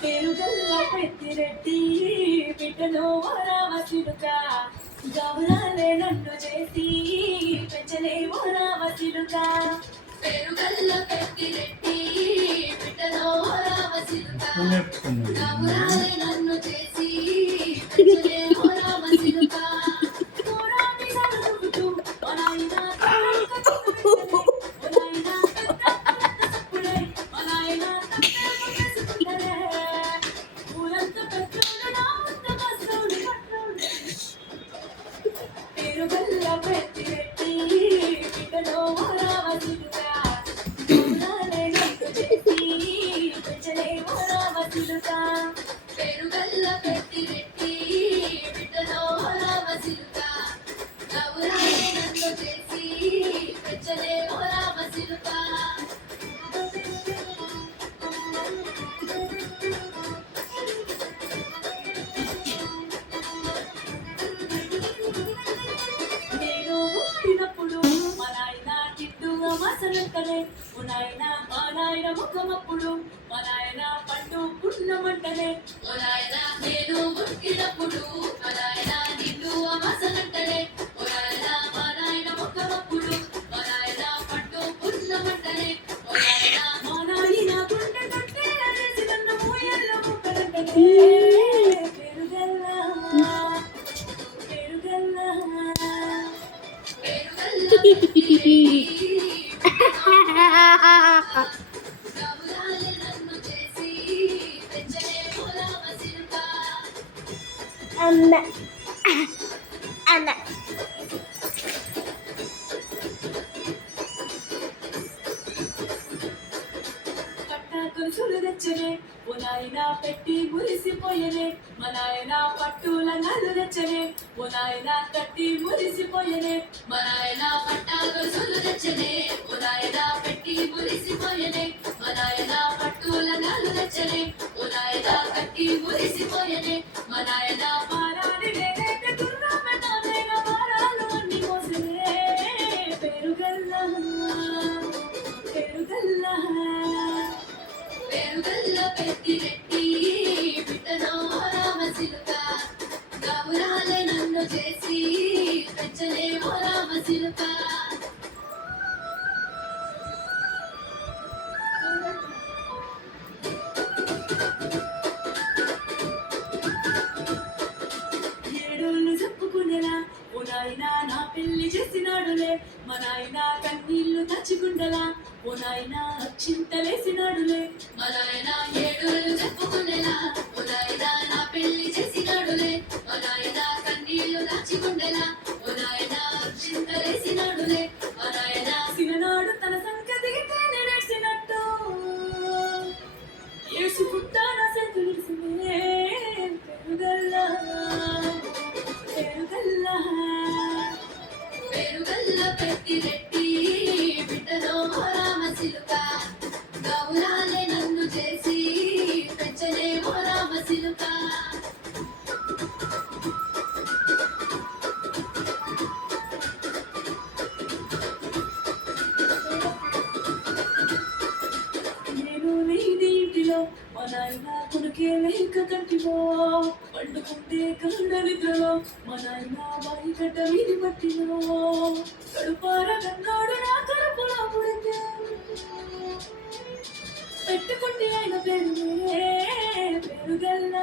పేరుగల్ల పెద్దిరెడ్డి బిడ్డలో రామసిలుక గౌరాలే నన్ను చేసి పెంచలే రామసిలుక పేరుగల్ల పెద్దిరెడ్డి బిడ్డలో రామసిలుక గౌరాలే నన్ను చేసి పెంచలే రామసిలుక పేరుగల్ల పెద్దిరెడ్డి బిడ్డలో రామసిలుక గౌరాలే నన్ను చేసి పెంచలే రామసిలుక పేరుగల్ల పెద్దిరెడ్డి బిడ్డలో రామసిలుక గౌరాలే నన్ను చేసి పెంచలే రామసిలుక నేను పుట్టినప్పుడు మా నాయన తిట్టుగా మాసనంటనే మా నాయన ముఖమప్పుడు మా నాయన పండు పున్నమంటనే మా నాయన నేను పుట్టినప్పుడు మా నాయన తిట్టుగా మాసనంటనే మా నాయన ముఖమప్పుడు మా నాయన పండు పున్నమంటనే మా నాయన గుండె కట్టేసి నన్ను మూయల్ల ముక్కలంటనే పేరుగల్ల పేరుగల్ల గౌరాలే నన్ను చేసి పెంచలే రామసిలుక అన్న అన్న గొలుసులు తెచ్చనే ఓ నాయన పెట్టి మురిసిపోయనే మా నాయన పట్టుల నల్లు తెచ్చనే ఓ నాయన కట్టి మురిసిపోయనే మా నాయన పట్ట గొలుసులు తెచ్చనే ఓ నాయన పెట్టి మురిసిపోయనే మా నాయన పట్టుల నల్లు తెచ్చనే ఓ నాయన కట్టి మురిసిపోయనే మా నాయన పారాని లేదైతే గుర్రమెట్టనైన పారాలు అన్ని మోసనే పేరుగల్ల పేరుగల్ల పేరుగల్ల పెద్దిరెడ్డి బిడ్డలో రామసిలుక గౌరాలే నన్ను చేసి పెంచలే రామసిలుక ఏడోళ్ళు చెప్పుకునేలా ఓ నాయన నా పెళ్లి చేసినాడులే మా నాయన కన్నీళ్లు తచ్చుకుండలా ఓ నాయన చింతలేసినాడులే మా నాయన ఏడోళ్ళు చెప్పుకునేలా ఓ నాయన నా పెళ్లి చేసినాడులే మా నాయన కన్నీళ్లు దాచుకుండేలా ఓ నాయన చింతలేసినాడులే మా నాయన సిననాడు తన సంగతికి తేనె నేర్చినట్టు ఏసుకుంటానా సెంతులిసినే పెరుగల్ల పెరుగల్ల పేరుగల్ల పెద్దిరెడ్డి బిడ్డలో రామసిలుక గౌరాలే నన్ను చేసి పెంచలే రామసిలుక నేను లేని ఇంటిలో మా నాయన కొడుకే లేక కంటిలో పండుకుంటే కళ్ళ నిద్రలో మా నాయన బాయి గడ్డ వీధి పట్టిలో కడుపార కన్నాడు నా కడుపులో పుడితే పెట్టుకుంటే ఆయన పేరునే పేరుగల్ల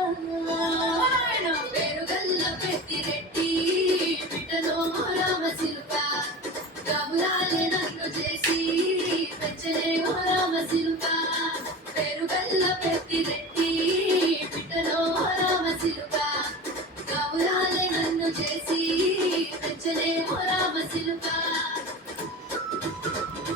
ఆయన పేరుగల్ల పెద్దిరెడ్డి బిడ్డలో రామసిలుక గౌరాలే నన్ను చేసి పెంచలే రామసిలుక పేరుగల్ల పెద్దిరెడ్డి బిడ్డలో రామసిలుక